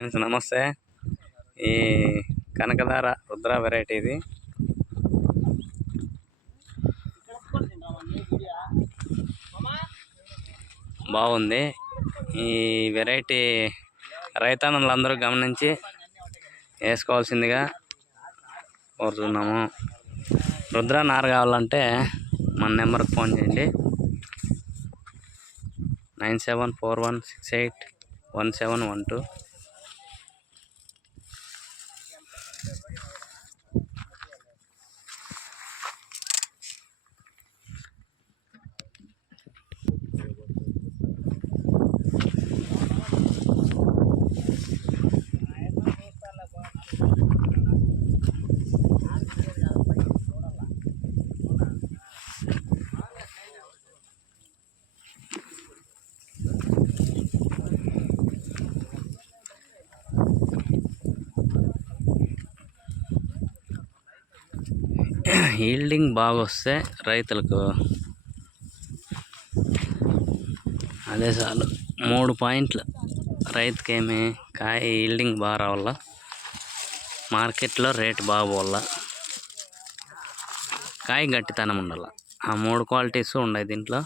Friends నమస్తే. ఈ Kanakadhara Rudra variety ఇది. బాగుంది. ఈ వెరైటీ రైతన్నలందరూ గమనించి వేసుకోవాల్సిందిగా కోరుతున్నాము. రుద్ర నార కావాలంటే మన నెంబర్కి ఫోన్ చేయండి. 9741681712. ఈల్డింగ్ బాగా వస్తే రైతులకు అదే చాలు. 3 పాయింట్లు రైతుకేమి కాయ ఈల్డింగ్ బాగా రావాల, మార్కెట్లో రేటు బాగా పోవాల, కాయ గట్టితనం ఉండాల. ఆ 3 క్వాలిటీస్ ఉన్నాయి దీంట్లో.